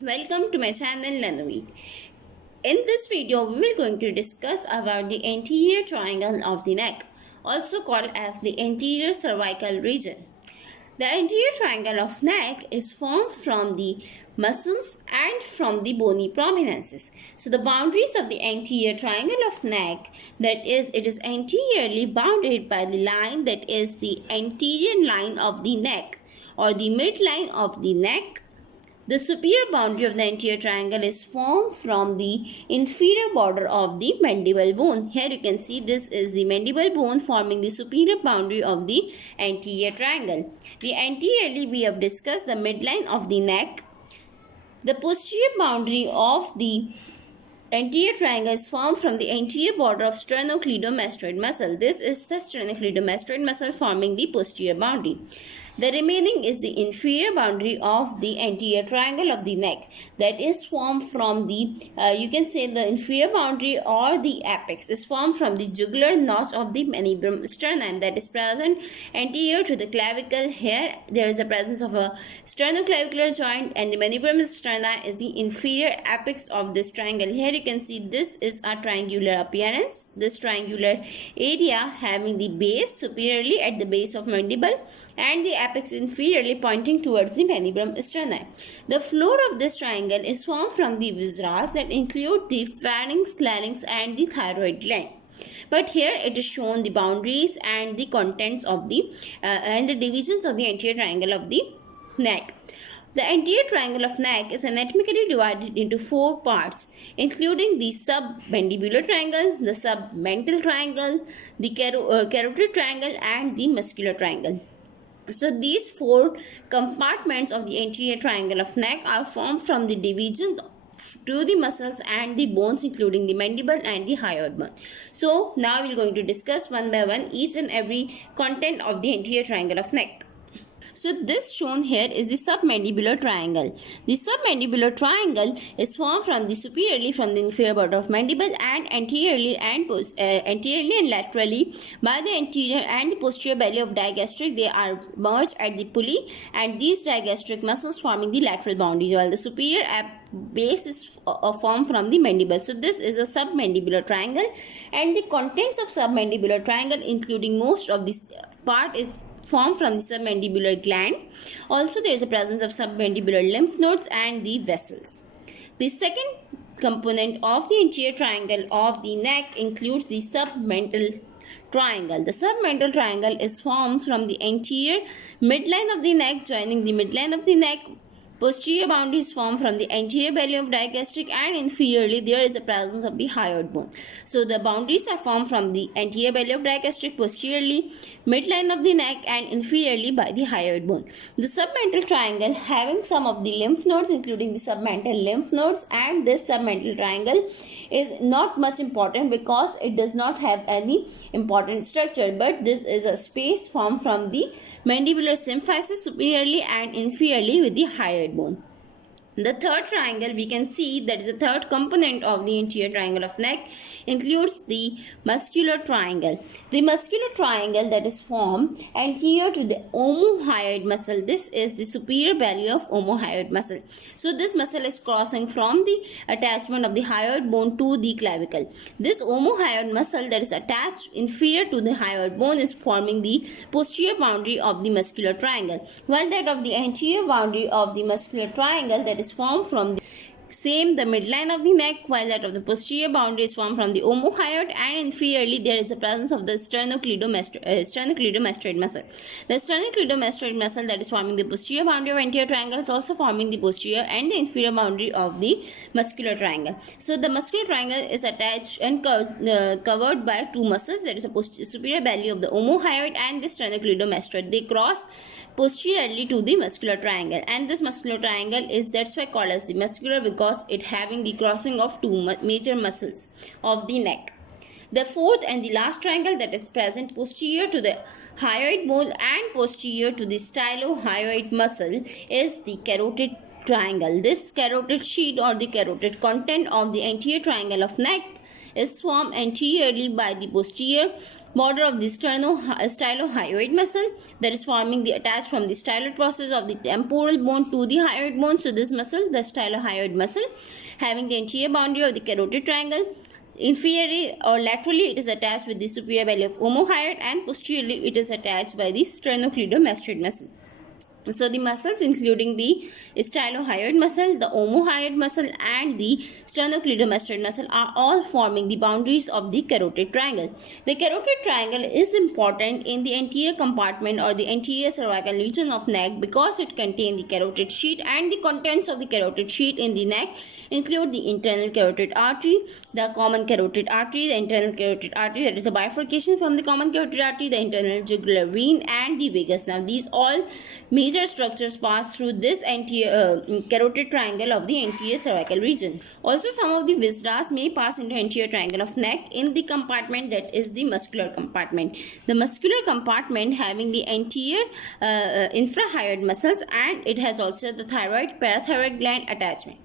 Welcome to my channel Learn. In this video, we will going to discuss about the anterior triangle of the neck, also called as the anterior cervical region. The anterior triangle of neck is formed from the muscles and from the bony prominences. So the boundaries of the anterior triangle of neck, that is, it is anteriorly bounded by the line that is the anterior line of the neck or the midline of the neck. The superior boundary of the anterior triangle is formed from the inferior border of the mandible bone. Here you can see this is the mandible bone forming the superior boundary of the anterior triangle. The anteriorly we have discussed the midline of the neck. The posterior boundary of the anterior triangle is formed from the anterior border of sternocleidomastoid muscle. This is the sternocleidomastoid muscle forming the posterior boundary. The remaining is the inferior boundary of the anterior triangle of the neck, that is formed from the, you can say the inferior boundary or the apex is formed from the jugular notch of the mandibular sternum that is present anterior to the clavicle. Here there is a presence of a sternoclavicular joint, and the mandibular sternum is the inferior apex of this triangle. Here you can see this is a triangular appearance. This triangular area having the base superiorly at the base of mandible and the apex inferiorly pointing towards the mandibular sternum. The floor of this triangle is formed from the viscera that include the pharynx, larynx and the thyroid gland. But here it is shown the boundaries and the contents of the and the divisions of the anterior triangle of the neck. The anterior triangle of neck is anatomically divided into 4 parts, including the submandibular triangle, the submental triangle, the carotid triangle and the muscular triangle. So these 4 compartments of the anterior triangle of neck are formed from the divisions to the muscles and the bones, including the mandible and the hyoid bone. So now we are going to discuss one by one each and every content of the anterior triangle of neck. So this shown here is the submandibular triangle. The submandibular triangle is formed from the superiorly from the inferior border of mandible and anteriorly and laterally by the anterior and the posterior belly of digastric. They are merged at the pulley and these digastric muscles forming the lateral boundaries, while the superior base is formed from the mandible. So this is a submandibular triangle, and the contents of submandibular triangle, including most of this part, is formed from the submandibular gland. Also there is a presence of submandibular lymph nodes and the vessels. The second component of the anterior triangle of the neck includes the submental triangle. The submental triangle is formed from the anterior midline of the neck joining the midline of the neck. Posterior boundary is formed from the anterior belly of digastric, and inferiorly there is a presence of the hyoid bone. So the boundaries are formed from the anterior belly of digastric, posteriorly midline of the neck and inferiorly by the hyoid bone. The submental triangle having some of the lymph nodes, including the submental lymph nodes, and this submental triangle is not much important because it does not have any important structure, but this is a space formed from the mandibular symphysis superiorly and inferiorly with the hyoid bone. The third triangle we can see, that is the third component of the anterior triangle of neck, includes the muscular triangle. The muscular triangle that is formed anterior to the omohyoid muscle. This is the superior belly of omohyoid muscle. So this muscle is crossing from the attachment of the hyoid bone to the clavicle. This omohyoid muscle that is attached inferior to the hyoid bone is forming the posterior boundary of the muscular triangle, while that of the anterior boundary of the muscular triangle that is formed from the midline of the neck, while that of the posterior boundary is formed from the omohyoid, and inferiorly there is a presence of the sternocleidomastoid muscle. The sternocleidomastoid muscle that is forming the posterior boundary of anterior triangle is also forming the posterior and the inferior boundary of the muscular triangle. So the muscular triangle is attached and covered by 2 muscles, that is a superior belly of the omohyoid and the sternocleidomastoid. They cross posteriorly to the muscular triangle, and this muscular triangle is that's why called as the muscular, because it having the crossing of 2 major muscles of the neck. The fourth and the last triangle that is present posterior to the hyoid bone and posterior to the stylohyoid muscle is the carotid triangle. This carotid sheet or the carotid content of the anterior triangle of neck is formed anteriorly by the posterior border of the stylohyoid muscle that is forming the attached from the styloid process of the temporal bone to the hyoid bone. So this muscle, the stylohyoid muscle, having the anterior boundary of the carotid triangle. Inferiorly or laterally, it is attached with the superior belly of omohyoid, and posteriorly, it is attached by the sternocleidomastoid muscle. So the muscles including the stylohyoid muscle, the omohyoid muscle and the sternocleidomastoid muscle are all forming the boundaries of the carotid triangle. The carotid triangle is important in the anterior compartment or the anterior cervical region of neck because it contains the carotid sheath, and the contents of the carotid sheath in the neck include the internal carotid artery, the common carotid artery, the internal carotid artery, that is a bifurcation from the common carotid artery, the internal jugular vein and the vagus nerve. These all major structures pass through this anterior carotid triangle of the anterior cervical region. Also, some of the viscera may pass into anterior triangle of neck in the compartment that is the muscular compartment. The muscular compartment having the anterior infrahyoid muscles, and it has also the thyroid parathyroid gland attachment.